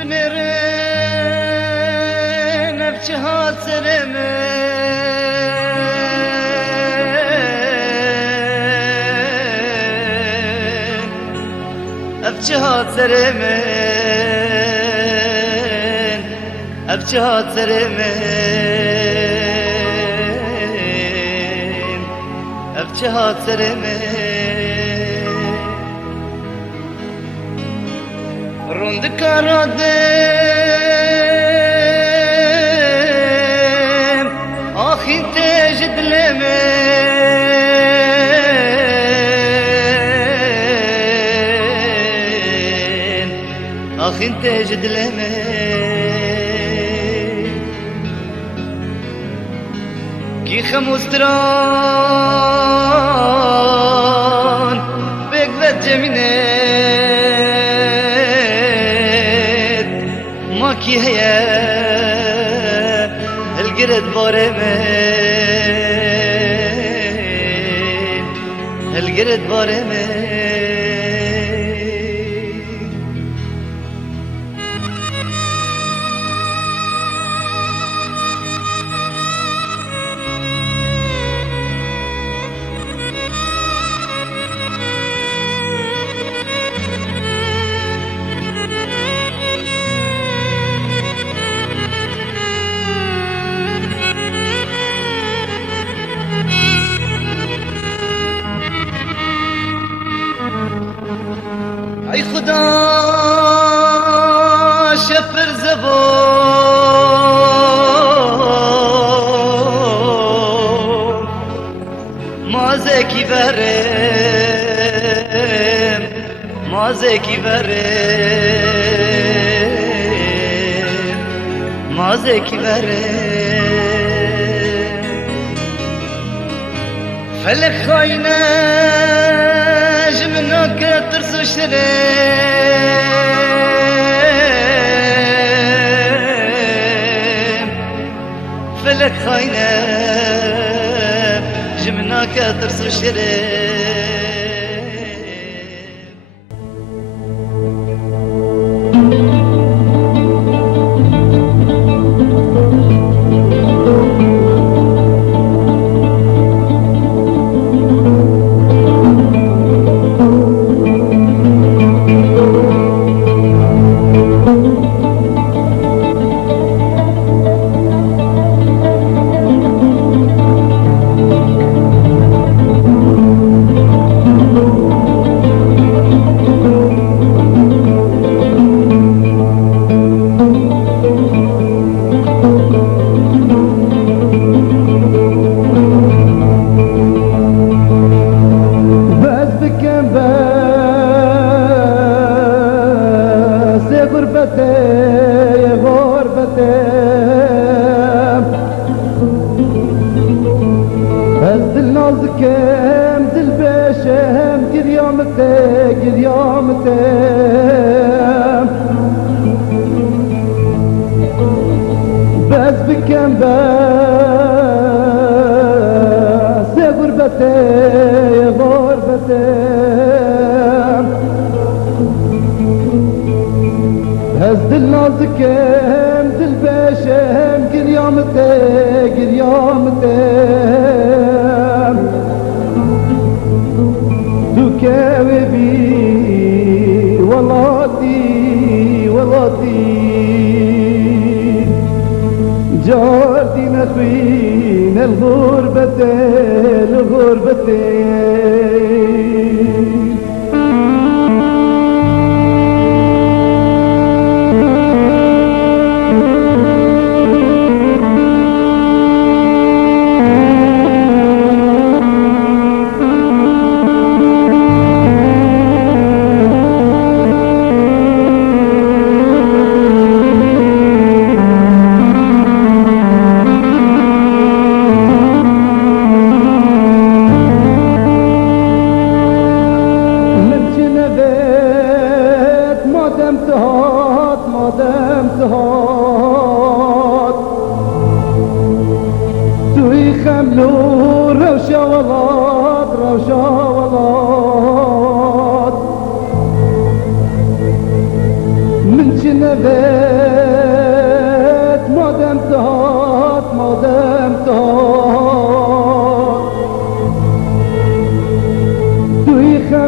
بنرن افچه سرمن افچه سرمن روند کردم آخی تجد لمن آخی تجد لمن کی خموستران بگوت جمینه کی هيا القرد بارمن القرد بارمن ای خدا شفر زبون مازه کی برم مازه کی برم مازه کی برم فلک خاینه جمناك ترسو شرم فلك خاينة جمناك ترسو شرم نازكم دل باشم قريامتك بس بكم بس غربتي هز دل نازكم دل باشم قريامتك كاوبي ولاتي جاردي نخوين الغربة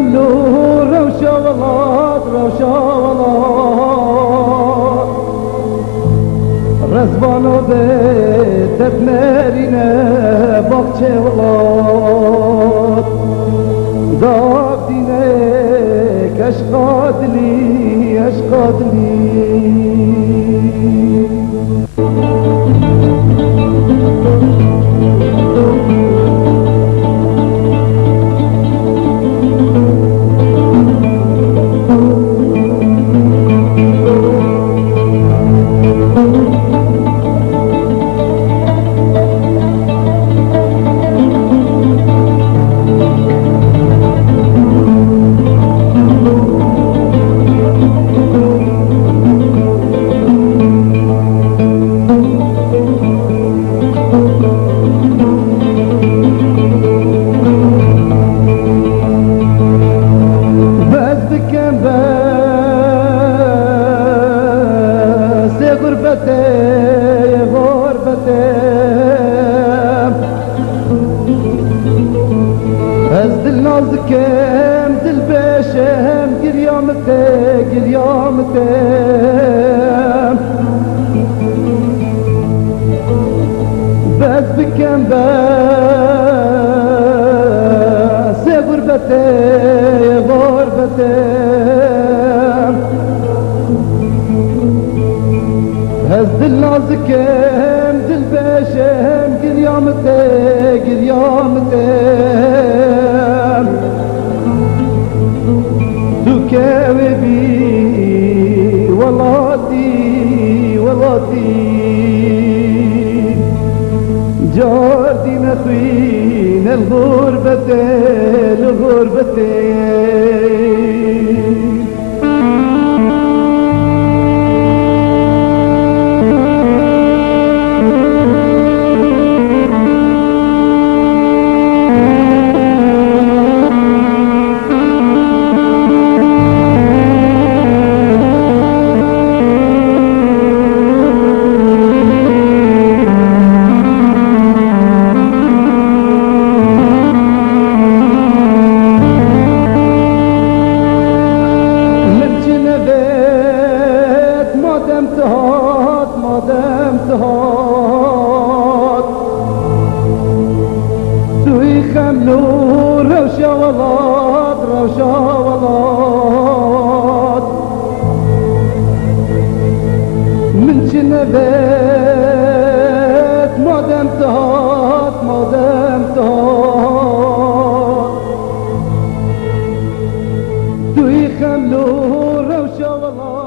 خملو روشا ولاد روشا ولاد رزبانو به تبنرینه باقچه ولاد داغ دینه کش قاتلی اش قاتلی نازكم دل باشم قريامتك بس بكم بس غربتي هز دل نازكم دل باشم قريامتك كاوبي ولاتي جاردي نخوين الغربة تهات توی خملو روشا ولاد من جنبت مادم تهات توی خملو روشا ولاد